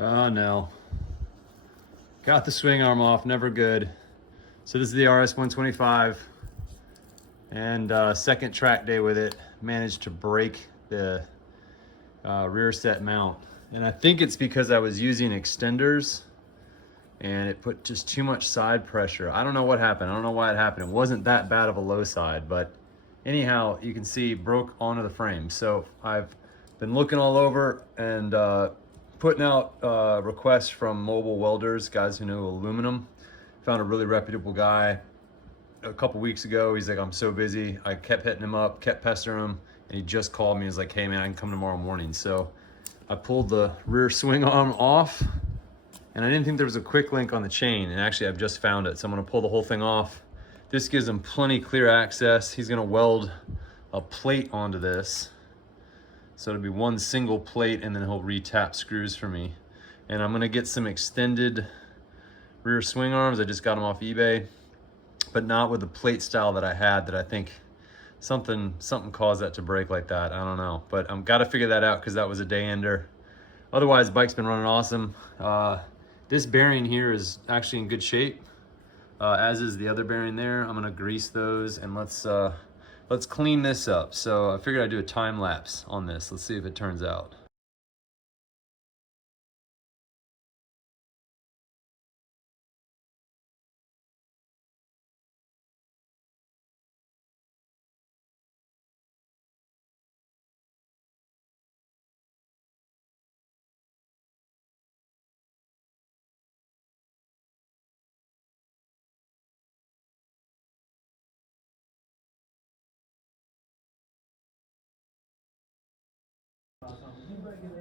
Oh no. Got the swing arm off, never good. So this is the RS125 and second track day with it. Managed to break the rear set mount. And I think it's because I was using extenders and it put just too much side pressure. I don't know what happened. I don't know why it happened. It wasn't that bad of a low side, but anyhow, you can see it broke onto the frame. So I've been looking all over and putting out requests from mobile welders, guys who know aluminum. Found a really reputable guy a couple weeks ago. He's like, I'm so busy. I kept hitting him up, kept pestering him, and he just called me. He's like, hey man, I can come tomorrow morning. So I pulled the rear swing arm off, and I didn't think there was a quick link on the chain, and actually I've just found it. So I'm gonna pull the whole thing off. This gives him plenty clear access. He's gonna weld a plate onto this. So it'll be one single plate, and then he'll re-tap screws for me. And I'm gonna get some extended rear swing arms. I just got them off eBay, but not with the plate style that I had, that I think something caused that to break like that. I don't know, but I'm gotta figure that out because that was a day ender. Otherwise, the bike's been running awesome. This bearing here is actually in good shape, as is the other bearing there. I'm gonna grease those, and let's clean this up. So I figured I'd do a time lapse on this. Let's see if it turns out.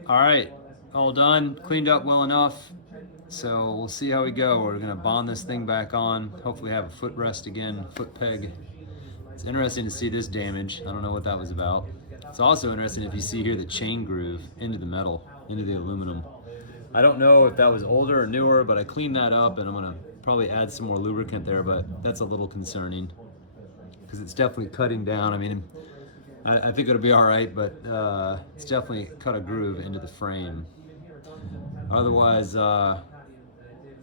All right, all done, cleaned up well enough. So we'll see how we go. We're gonna bond this thing back on, hopefully have a footrest again, foot peg. It's interesting to see this damage. I don't know what that was about. It's also interesting if you see here the chain groove into the metal, into the aluminum. I don't know if that was older or newer, but I cleaned that up, and I'm gonna probably add some more lubricant there, but that's a little concerning because it's definitely cutting down. I mean, I think it'll be all right, but it's definitely cut a groove into the frame. Otherwise,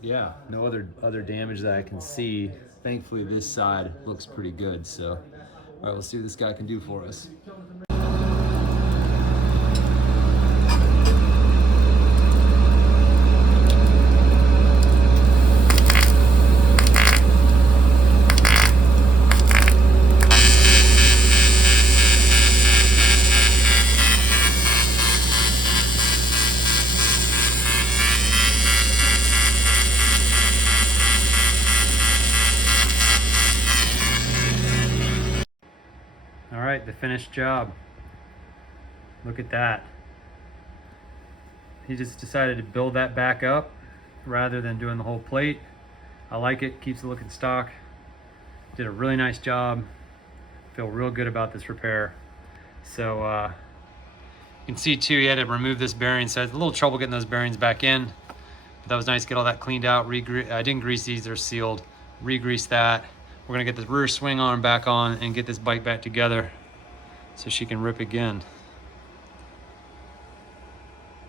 yeah, no other damage that I can see. Thankfully, this side looks pretty good. So, all right, we'll see what this guy can do for us. All right, the finished job. Look at that. He just decided to build that back up rather than doing the whole plate. I like it, keeps it looking stock. Did a really nice job. Feel real good about this repair. So you can see too, he had to remove this bearing, so I had a little trouble getting those bearings back in. But that was nice to get all that cleaned out. I didn't grease these, they're sealed. Re-grease that. We're gonna get the rear swing arm back on and get this bike back together so she can rip again.